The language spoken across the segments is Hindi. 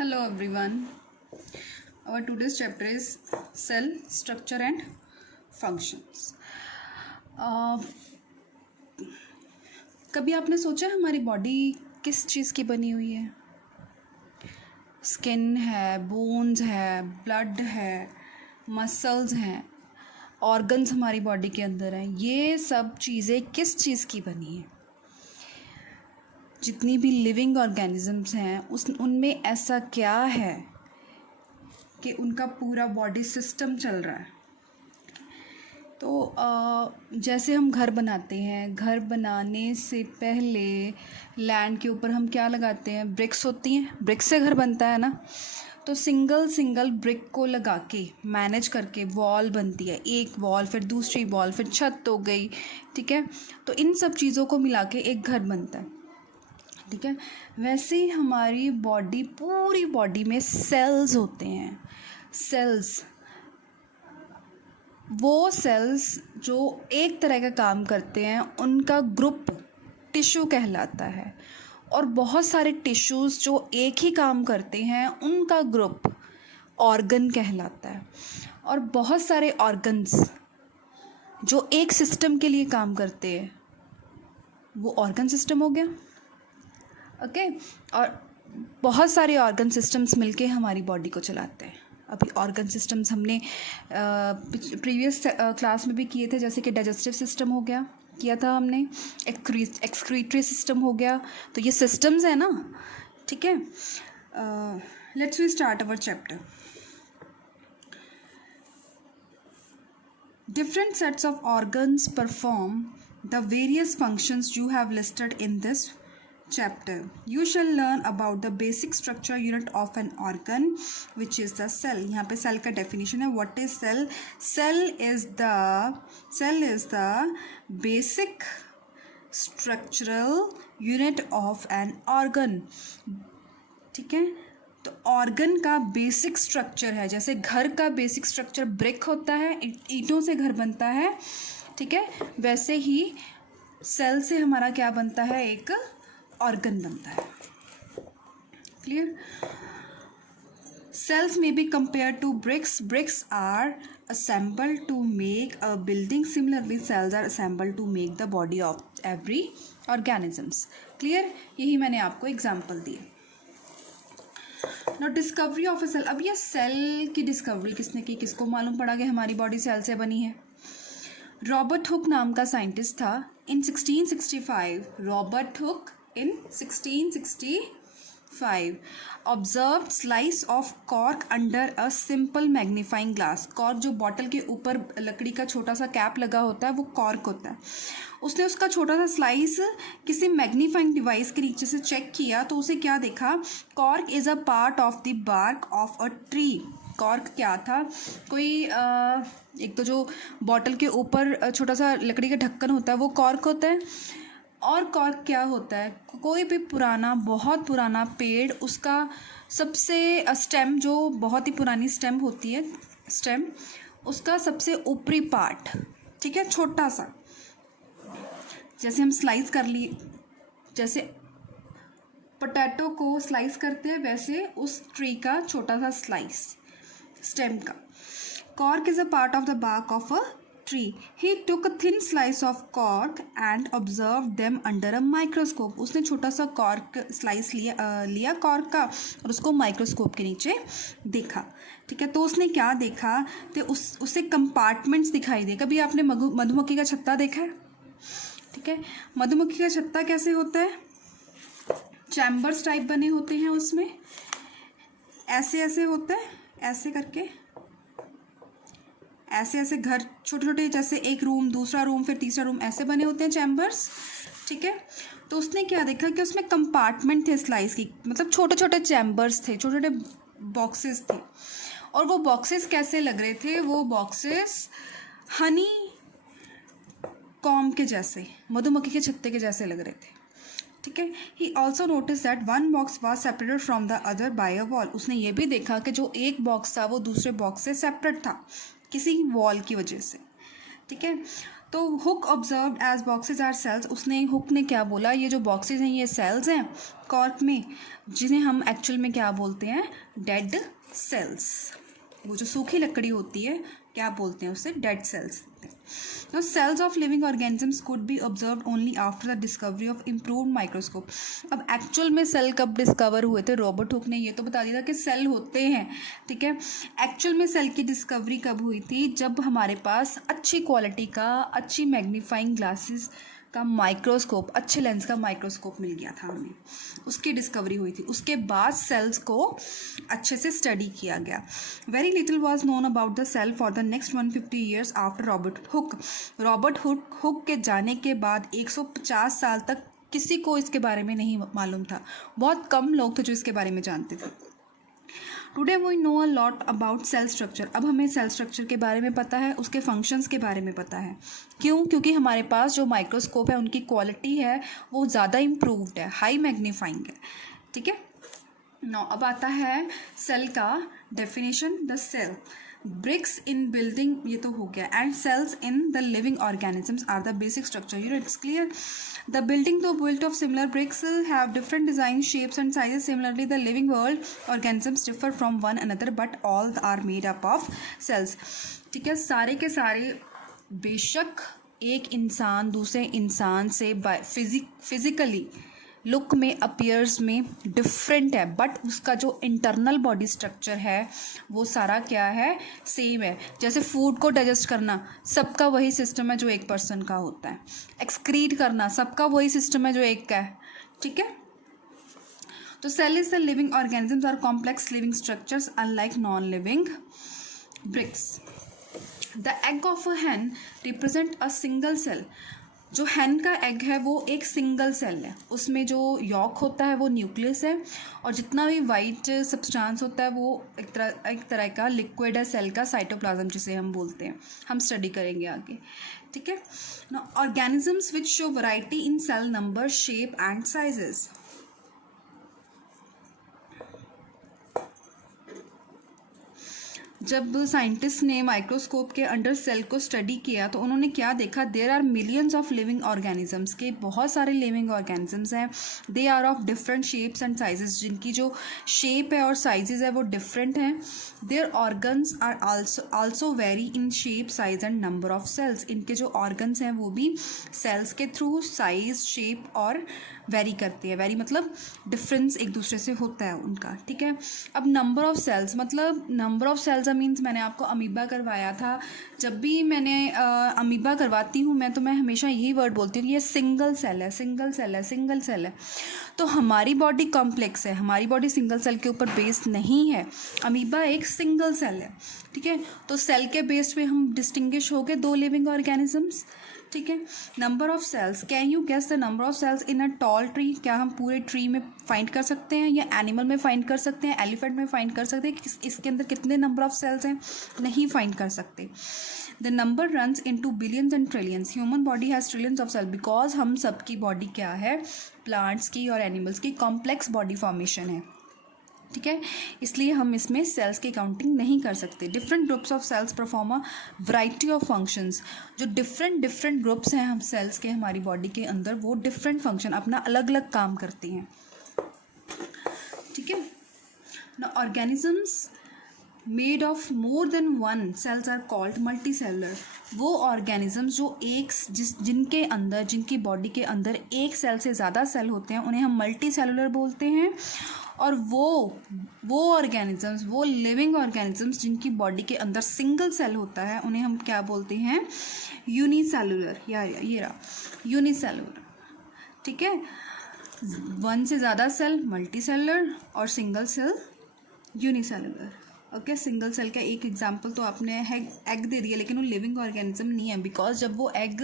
Hello everyone. Our today's chapter is cell structure and functions. कभी आपने सोचा है हमारी बॉडी किस चीज़ की बनी हुई है? स्किन है, बोन्स है, ब्लड है, मसल्स हैं, ऑर्गन्स हमारी बॉडी के अंदर हैं. ये सब चीज़ें किस चीज़ की बनी है? जितनी भी लिविंग ऑर्गेनिजम्स हैं उनमें ऐसा क्या है कि उनका पूरा बॉडी सिस्टम चल रहा है. तो जैसे हम घर बनाते हैं, घर बनाने से पहले लैंड के ऊपर हम क्या लगाते हैं? ब्रिक्स होती हैं. ब्रिक्स से घर बनता है ना. तो सिंगल ब्रिक को लगा के मैनेज करके वॉल बनती है. एक वॉल, फिर दूसरी वॉल, फिर छत हो गई. ठीक है. तो इन सब चीज़ों को मिला के एक घर बनता है. ठीक है. वैसे ही हमारी बॉडी, पूरी बॉडी में सेल्स होते हैं. सेल्स, वो सेल्स जो एक तरह का काम करते हैं उनका ग्रुप टिश्यू कहलाता है. और बहुत सारे टिश्यूज़ जो एक ही काम करते हैं उनका ग्रुप ऑर्गन कहलाता है. और बहुत सारे ऑर्गन्स जो एक सिस्टम के लिए काम करते हैं वो ऑर्गन सिस्टम हो गया. ओके. और बहुत सारे ऑर्गन सिस्टम्स मिलके हमारी बॉडी को चलाते हैं. अभी ऑर्गन सिस्टम्स हमने प्रीवियस क्लास में भी किए थे, जैसे कि डाइजेस्टिव सिस्टम हो गया, किया था हमने. एक्सक्रीटरी सिस्टम हो गया. तो ये सिस्टम्स है ना. ठीक है. Let's we start our chapter. Different sets of organs perform the various functions you have listed in this chapter. You shall learn about the basic structure unit of an organ, which is the cell. यहाँ पे cell का definition है. What is cell? Cell is the basic structural unit of an organ. ठीक है. तो ऑर्गन का बेसिक स्ट्रक्चर है. जैसे घर का बेसिक स्ट्रक्चर ब्रिक होता है, ईंटों से घर बनता है. ठीक है. वैसे ही सेल से हमारा क्या बनता है? एक ऑर्गन बनता है. क्लियर. सेल्स में be compare to bricks. Bricks are assembled to make a building. Similarly, cells are assembled to make the body of every organisms. Clear. यही मैंने आपको एग्जाम्पल दिए. Now discovery of a cell. अब ये सेल की डिस्कवरी किसने की? किसको मालूम पड़ा कि हमारी बॉडी सेल से बनी है? रॉबर्ट हुक नाम का साइंटिस्ट था. इन 1665 Robert Hooke in 1665 observed slice of cork under a simple magnifying glass. Cork जो बॉटल के ऊपर लकड़ी का छोटा सा कैप लगा होता है वो कॉर्क होता है. उसने उसका छोटा सा स्लाइस किसी मैग्नीफाइंग डिवाइस के नीचे से चेक किया तो उसे क्या देखा? Cork is a part of the bark of a tree. Cork क्या था? कोई एक तो जो बॉटल के ऊपर छोटा सा लकड़ी का ढक्कन होता है वो कॉर्क होता है. और कॉर्क क्या होता है? कोई भी पुराना, बहुत पुराना पेड़, उसका सबसे स्टेम, जो बहुत ही पुरानी स्टेम होती है, स्टेम, उसका सबसे ऊपरी पार्ट. ठीक है. छोटा सा, जैसे हम स्लाइस कर ली, जैसे पोटैटो को स्लाइस करते हैं वैसे उस ट्री का छोटा सा स्लाइस स्टेम का. Cork is a part of the bark of a tree. He took a thin slice of cork and observed them under a microscope. उसने छोटा सा कॉर्क स्लाइस लिया कॉर्क का और उसको माइक्रोस्कोप के नीचे देखा. ठीक है. तो उसने क्या देखा? तो उसे कंपार्टमेंट्स दिखाई दे. कभी आपने मधुमक्खी का छत्ता देखा है? ठीक है. मधुमक्खी का छत्ता कैसे होता है? चैम्बर्स टाइप बने होते हैं उसमें. ऐसे ऐसे होता है, ऐसे करके, ऐसे ऐसे घर छोटे छोटे, जैसे एक रूम, दूसरा रूम, फिर तीसरा रूम, ऐसे बने होते हैं चैम्बर्स. ठीक है. तो उसने क्या देखा कि उसमें कंपार्टमेंट थे स्लाइस की, मतलब छोटे छोटे चैम्बर्स थे, छोटे छोटे बॉक्सेस थे. और वो बॉक्सेस कैसे लग रहे थे? वो बॉक्सेस हनी कॉम के जैसे, मधुमक्खी के छत्ते के जैसे लग रहे थे. ठीक है. He also notice that one box was separated from the other by a wall. उसने ये भी देखा कि जो एक बॉक्स था वो दूसरे बॉक्स से सेपरेट था किसी वॉल की वजह से. ठीक है. तो Hooke observe as boxes are cells, उसने हुक ने क्या बोला, ये जो बॉक्सेज हैं ये सेल्स हैं कॉर्क में, जिन्हें हम एक्चुअल में क्या बोलते हैं, डेड सेल्स। वो जो सूखी लकड़ी होती है क्या बोलते हैं उसे, dead cells. Now cells of living organisms could be observed only after the discovery of improved microscope। अब एक्चुअल में सेल कब डिस्कवर हुए थे, रॉबर्ट हुक ने ये तो बता दिया था कि सेल होते हैं, ठीक है। एक्चुअल में सेल की डिस्कवरी कब हुई थी, जब हमारे पास अच्छी क्वालिटी का, अच्छी मैग्नीफाइंग ग्लासेस का माइक्रोस्कोप, अच्छे लेंस का माइक्रोस्कोप मिल गया था हमें, उसकी डिस्कवरी हुई थी। उसके बाद सेल्स को अच्छे से स्टडी किया गया। Very little was known about the cell for the next 150 years after Robert Hooke. Robert Hooke के जाने के बाद 150 साल तक किसी को इसके बारे में नहीं मालूम था। बहुत कम लोग थे जो इसके बारे में जानते थे। Today we know a lot about cell structure. अब हमें सेल स्ट्रक्चर के बारे में पता है, उसके फंक्शंस के बारे में पता है। क्यों? क्योंकि हमारे पास जो माइक्रोस्कोप है उनकी क्वालिटी है वो ज़्यादा इम्प्रूव्ड है, हाई मैग्नीफाइंग है, ठीक है। नाउ अब आता है सेल का डेफिनेशन। The cell bricks in building, ये तो हो गया, and cells in the living organisms are the basic structure. You know it's clear. The building, though built of similar bricks, have different designs, shapes and sizes. Similarly, the living world organisms differ from one another, but all are made up of cells। ठीक है, सारे के सारे बेशक एक इंसान दूसरे इंसान से फिजिकली लुक में, अपीयर्स में डिफरेंट है, बट उसका जो इंटरनल बॉडी स्ट्रक्चर है वो सारा क्या है, सेम है। जैसे फूड को डाइजेस्ट करना सबका वही सिस्टम है जो एक पर्सन का होता है, एक्सक्रीट करना सबका वही सिस्टम है जो एक का है, ठीक है। तो cell is the living organisms are complex living structures unlike non living bricks. The egg of a hen represent a single cell. जो हैन का एग है वो एक सिंगल सेल है, उसमें जो यॉक होता है वो न्यूक्लियस है, और जितना भी वाइट सब्सटेंस होता है वो एक तरह का लिक्विड है सेल का, साइटोप्लाज्म जिसे हम बोलते हैं। हम स्टडी करेंगे आगे, ठीक है ना। Organisms which show variety in cell number, shape and sizes. जब साइंटिस्ट ने माइक्रोस्कोप के अंडर सेल को स्टडी किया तो उन्होंने क्या देखा, there are millions of living organisms, के बहुत सारे लिविंग ऑर्गेनिजम्स हैं। They are of different shapes and sizes, जिनकी जो शेप है और साइजेस है वो डिफरेंट हैं। Their organs are also very in shape, size and number of cells. इनके जो ऑर्गन्स हैं वो भी सेल्स के थ्रू साइज, शेप और वेरी करते हैं। वेरी मतलब डिफरेंस एक दूसरे से होता है उनका, ठीक है। अब नंबर ऑफ सेल्स, मतलब नंबर ऑफ सेल्स मीन्स मैंने आपको अमीबा करवाया था। जब भी मैंने अमीबा करवाती हूँ मैं, तो मैं हमेशा यही वर्ड बोलती हूँ कि ये सिंगल सेल है, सिंगल सेल है, सिंगल सेल है। तो हमारी बॉडी कॉम्प्लेक्स है, हमारी बॉडी सिंगल सेल के ऊपर बेस्ड नहीं है। अमीबा एक सिंगल सेल है, ठीक है। तो सेल के बेस्ड पे हम डिस्टिंग्विश हो गए दो लिविंग ऑर्गेनिजम्स, ठीक है। Number of cells, can you guess the number of cells in a tall tree. क्या हम पूरे ट्री में फाइंड कर सकते हैं, या एनिमल में फाइंड कर सकते हैं, एलिफेंट में फाइंड कर सकते हैं कि इसके अंदर कितने नंबर ऑफ सेल्स हैं? नहीं फाइंड कर सकते। The number runs into billions and trillions. Human body has trillions of cell because हम सबकी बॉडी क्या है, प्लांट्स की और एनिमल्स की कॉम्प्लेक्स बॉडी फॉर्मेशन है, ठीक है। इसलिए हम इसमें सेल्स की काउंटिंग नहीं कर सकते। Different groups of cells perform a variety of functions. जो डिफरेंट ग्रुप्स हैं हम सेल्स के हमारी बॉडी के अंदर, वो डिफरेंट फंक्शन अपना अलग अलग काम करते हैं, ठीक है ना। Organisms made of more than one cells are called multicellular. वो ऑर्गेनिजम्स जो जिनके अंदर, जिनकी बॉडी के अंदर एक सेल से ज़्यादा सेल होते हैं उन्हें हम मल्टी सेलुलर बोलते हैं। और वो ऑर्गेनिजम्स, वो लिविंग ऑर्गेनिजम्स जिनकी बॉडी के अंदर सिंगल सेल होता है उन्हें हम क्या बोलते हैं, यूनिसेलुलर। ये रहा यूनिसेलुलर, ठीक है। वन से ज़्यादा सेल मल्टी सेलुलर और single cell unicellular, okay. Single cell का एक एग्जांपल तो आपने एग दे दिया, लेकिन वो लिविंग ऑर्गेनिज्म नहीं है, बिकॉज जब वो एग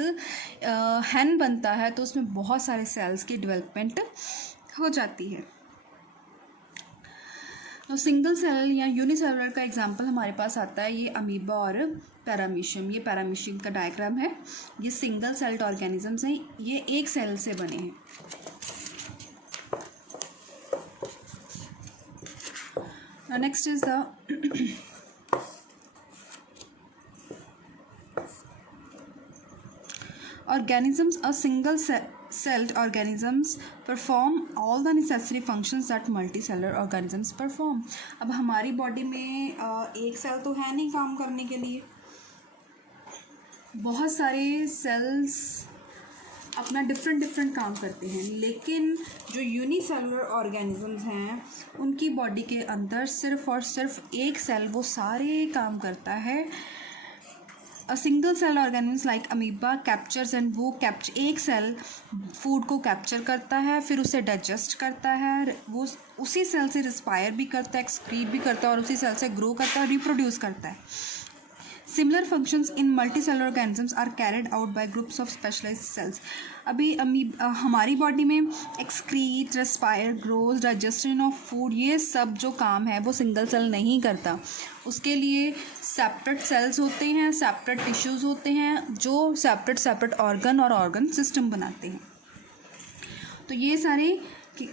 हैन बनता है तो उसमें बहुत सारे सेल्स की डेवलपमेंट हो जाती है। तो सिंगल सेल या यूनिसेलुलर का एग्जांपल हमारे पास आता है ये अमीबा और पैरामीशियम। ये पैरामीशियम का डायग्राम है। ये सिंगल सेल्ड ऑर्गेनिजम्स हैं, ये एक सेल से बने हैं। Next is the organisms a single celled organisms perform all the necessary functions that multicellular organisms perform. अब हमारी बॉडी में एक सेल तो है नहीं काम करने के लिए, बहुत सारे सेल्स अपना डिफरेंट काम करते हैं, लेकिन जो यूनिसेलुलर ऑर्गेनिजम्स हैं उनकी बॉडी के अंदर सिर्फ और सिर्फ एक सेल वो सारे काम करता है. A single cell organisms like amoeba captures and वो एक सेल फूड को कैप्चर करता है, फिर उसे डाइजेस्ट करता है, वो उसी सेल से रिस्पायर भी करता है, एक्सक्रीट भी करता है और उसी सेल से ग्रो करता है, रिप्रोड्यूस करता है. Similar functions in multicellular organisms are carried out by groups of specialized cells. अभी हमारी बॉडी में excrete, respire, grows, digestion of food, ये सब जो काम है वो सिंगल सेल नहीं करता. उसके लिए सेपरेट सेल्स होते हैं, सेपरेट टिश्यूज़ होते हैं जो सेपरेट ऑर्गन और ऑर्गन सिस्टम बनाते हैं. तो ये सारे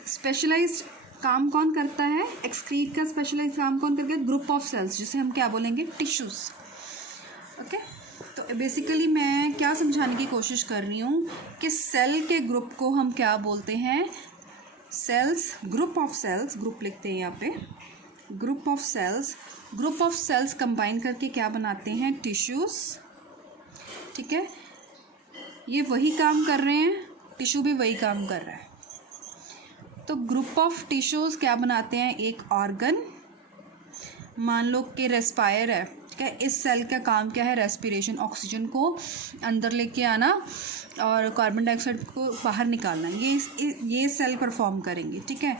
स्पेशलाइज्ड काम कौन करता है? एक्सक्रीट का स्पेशलाइज्ड काम कौन करता है? ग्रुप ऑफ सेल्स, जिसे हम क्या बोलेंगे? टिश्यूज़. ओके. तो बेसिकली मैं क्या समझाने की कोशिश कर रही हूँ कि सेल के ग्रुप को हम क्या बोलते हैं? Cells, group of cells, group लिखते हैं यहाँ पे, ग्रुप ऑफ सेल्स कंबाइन करके क्या बनाते हैं? टिश्यूज़. ठीक है, ये वही काम कर रहे हैं, टिश्यू भी वही काम कर रहा है. तो ग्रुप ऑफ टिश्यूज़ क्या बनाते हैं? एक ऑर्गन. मान लो कि रेस्पायर है, ठीक है, इस सेल का काम क्या है? रेस्पिरेशन, ऑक्सीजन को अंदर लेके आना और कार्बन डाइऑक्साइड को बाहर निकालना, ये सेल परफॉर्म करेंगे. ठीक है,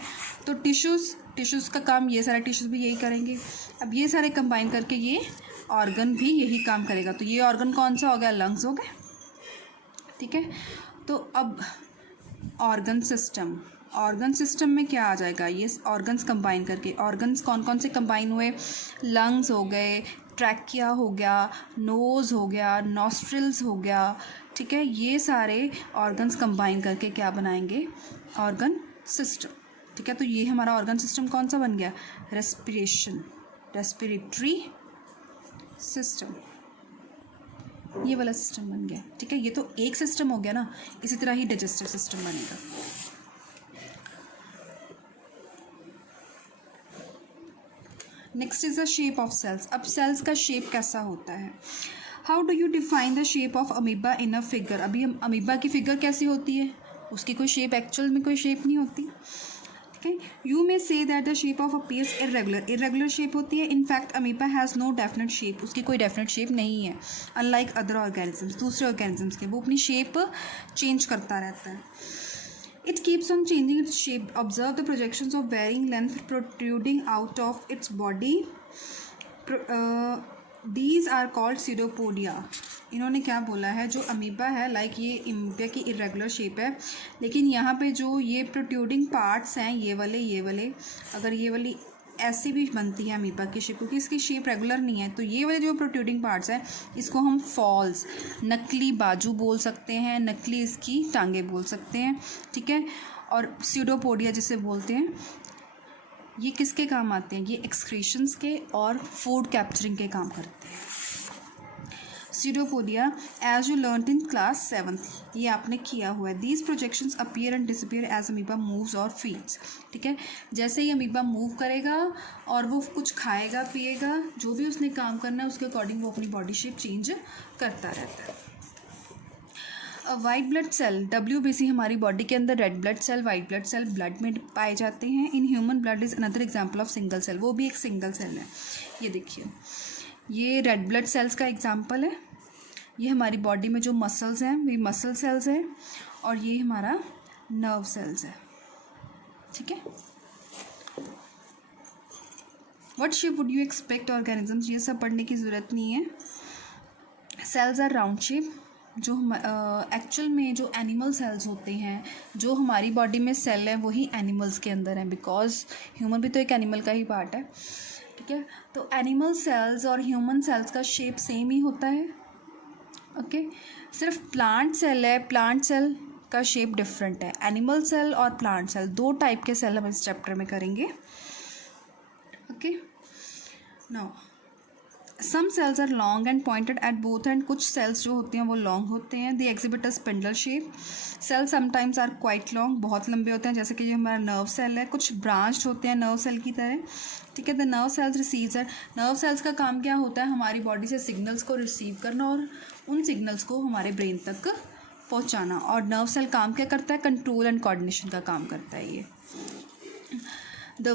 तो टिश्यूज़ का काम, ये सारे टिश्यूज़ भी यही करेंगे. अब ये सारे कंबाइन करके ये ऑर्गन भी यही काम करेगा. तो ये ऑर्गन कौन सा हो गया? लंग्स हो गए. ठीक है, तो अब ऑर्गन सिस्टम में क्या आ जाएगा? ये ऑर्गन्स कंबाइन करके, ऑर्गन्स कौन कौन से कंबाइन हुए? लंग्स हो गए, ट्रैकिया हो गया, नोज़ हो गया, नॉस्ट्रिल्स हो गया. ठीक है, ये सारे ऑर्गन्स कंबाइन करके क्या बनाएंगे? Organ system. ठीक है, तो ये हमारा ऑर्गन सिस्टम कौन सा बन गया? रेस्पिरेटरी सिस्टम, ये वाला सिस्टम बन गया. ठीक है, ये तो एक सिस्टम हो गया ना. इसी तरह ही डाइजेस्टिव सिस्टम बनेगा. Next is the shape of cells. अब सेल्स का शेप कैसा होता है? How do you define the shape of amoeba in a figure? अभी हम अमीबा की फिगर कैसी होती है? उसकी कोई शेप, एक्चुअल में कोई शेप नहीं होती. ठीक है, you may say that the shape of appears irregular shape होती है. In fact amoeba has no definite shape, उसकी कोई डेफिनेट शेप नहीं है. अनलाइक अदर ऑर्गेनिजम्स, दूसरे ऑर्गेनिजम्स के, वो अपनी शेप चेंज करता रहता है. It keeps on changing its shape. Observe the projections of varying length protruding out of its body. These are called pseudopodia. इन्होंने क्या बोला है? जो अमीबा है, लाइक ये अमीबा की इरेगुलर शेप है, लेकिन यहाँ पे जो ये प्रोट्रूडिंग पार्ट्स हैं, ये वाले, अगर ये वाली ऐसी भी बनती है अमीबा की शेप, क्योंकि इसकी शेप रेगुलर नहीं है, तो ये वाले जो प्रोट्रूडिंग पार्ट्स हैं इसको हम फॉल्स, नकली बाजू बोल सकते हैं, नकली इसकी टांगे बोल सकते हैं. ठीक है, और स्यूडोपोडिया जिसे बोलते हैं, ये किसके काम आते हैं? ये एक्सक्रीशंस के और फूड कैप्चरिंग के काम करते हैं. Pseudopodia, as you learnt in class 7th, ये आपने किया हुआ है. These projections appear and disappear as amoeba moves or feeds. ठीक है, जैसे ही अमीबा मूव करेगा और वो कुछ खाएगा पिएगा, जो भी उसने काम करना है उसके अकॉर्डिंग वो अपनी बॉडी शेप चेंज करता रहता है. वाइट ब्लड सेल, WBC, हमारी बॉडी के अंदर red blood cell, white blood cell blood में पाए जाते हैं. In human blood is another example of single cell, वो भी एक सिंगल सेल है. ये देखिए, ये रेड ब्लड सेल्स का एग्जांपल है. ये हमारी बॉडी में जो मसल्स हैं वे मसल सेल्स हैं, और ये हमारा नर्व सेल्स है. ठीक है, what shape would you expect organisms? ये सब पढ़ने की ज़रूरत नहीं है. Cells are round shape. जो एक्चुअल में जो एनिमल सेल्स होते हैं, जो हमारी बॉडी में सेल है वही एनिमल्स के अंदर हैं, बिकॉज ह्यूमन भी तो एक एनिमल का ही पार्ट है. ठीक है, तो एनिमल सेल्स और ह्यूमन सेल्स का शेप सेम ही होता है. ओके, सिर्फ प्लांट सेल है, प्लांट सेल का शेप डिफरेंट है. एनिमल सेल और प्लांट सेल, दो टाइप के सेल हम इस चैप्टर में करेंगे. Okay, now some cells are long and pointed at both end, कुछ सेल्स जो होते हैं वो लॉन्ग होते हैं. They exhibit a spindle shape. Cell sometimes are quite long, बहुत लंबे होते हैं, जैसे कि ये हमारा नर्व सेल है. कुछ ब्रांच्ड होते हैं नर्व सेल की तरह. ठीक है. द नर्व सेल्स रिसीव्स है. नर्व सेल्स का काम क्या होता है? हमारी बॉडी से सिग्नल्स को रिसीव करना और उन सिग्नल्स को हमारे ब्रेन तक पहुंचाना. और नर्व सेल काम क्या करता है? कंट्रोल एंड कोऑर्डिनेशन का काम करता है ये. The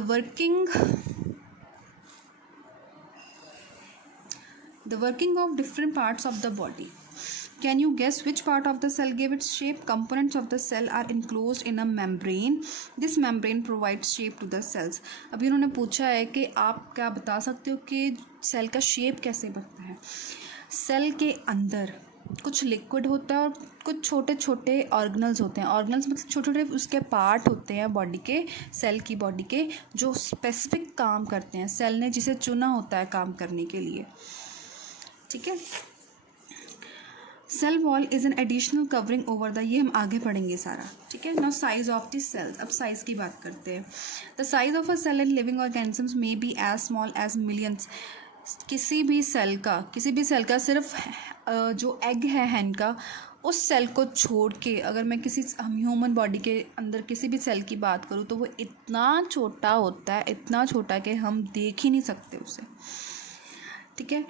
working of different parts of the body. Can you guess which part of the cell gave its shape? Components of the cell are enclosed in a membrane. This membrane provides shape to the cells. अभी उन्होंने पूछा है कि आप क्या बता सकते हो कि सेल का शेप कैसे बनता है. सेल के अंदर कुछ लिक्विड होता है और कुछ छोटे छोटे ऑर्गेनल्स होते हैं. ऑर्गेनल्स मतलब छोटे छोटे उसके पार्ट होते हैं बॉडी के, सेल की बॉडी के, जो स्पेसिफिक काम करते हैं. सेल ने जिसे चुना होता है काम करने के लिए. ठीक है. Cell wall is an additional covering over the, ये हम आगे पढ़ेंगे सारा. ठीक है. Now size of the cells. अब साइज की बात करते हैं. The size of a cell in living organisms may be as small as millions. किसी भी सेल का सिर्फ जो एग है हैन का, उस सेल को छोड़ के अगर मैं किसी ह्यूमन बॉडी के अंदर किसी भी सेल की बात करूँ तो वो इतना छोटा होता है, इतना छोटा कि हम देख ही नहीं सकते उसे. ठीक है.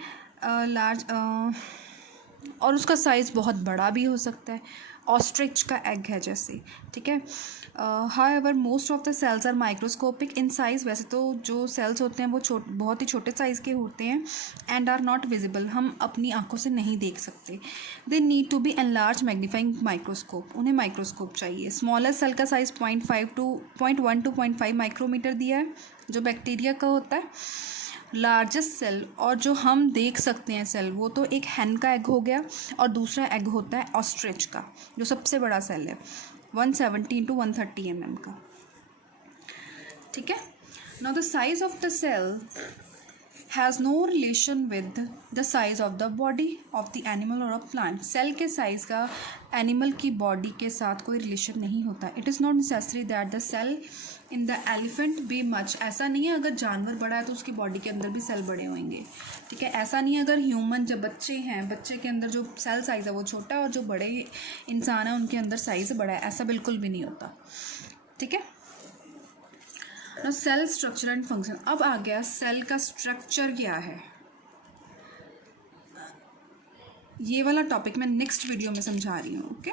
लार्ज और उसका साइज़ बहुत बड़ा भी हो सकता है. ऑस्ट्रिच का एग है जैसे. ठीक है. However most of the cells are microscopic in size. वैसे तो जो सेल्स होते हैं वो बहुत ही छोटे साइज़ के होते हैं. एंड आर नॉट विजिबल, हम अपनी आंखों से नहीं देख सकते. They need to be enlarge magnifying microscope. उन्हें माइक्रोस्कोप चाहिए. स्मॉलेस्ट सेल का साइज़ 0.1 to 0.5 माइक्रोमीटर दिया है, जो बैक्टीरिया का होता है. लार्जेस्ट सेल और जो हम देख सकते हैं सेल, वो तो एक हैन का एग हो गया और दूसरा एग होता है ऑस्ट्रिच का, जो सबसे बड़ा सेल है 170 to 130 mm का. ठीक है. Now the size of the cell has no relation with the size of the body of the animal और ऑफ प्लांट. सेल के साइज़ का एनिमल की बॉडी के साथ कोई रिलेशन नहीं होता. It is not necessary that the cell in the elephant be much. ऐसा नहीं है अगर जानवर बड़ा है तो उसकी बॉडी के अंदर भी सेल बड़े होंगे. ठीक है. ऐसा नहीं है अगर ह्यूमन, जब बच्चे हैं, बच्चे के अंदर जो सेल साइज़ है वो छोटा है और जो बड़े इंसान हैं उनके अंदर साइज़ बड़ा है. ऐसा बिल्कुल भी नहीं होता. ठीक है. Now cell structure and function. अब आ गया सेल का स्ट्रक्चर क्या है. ये वाला टॉपिक मैं नेक्स्ट वीडियो में समझा रही हूँ. ओके.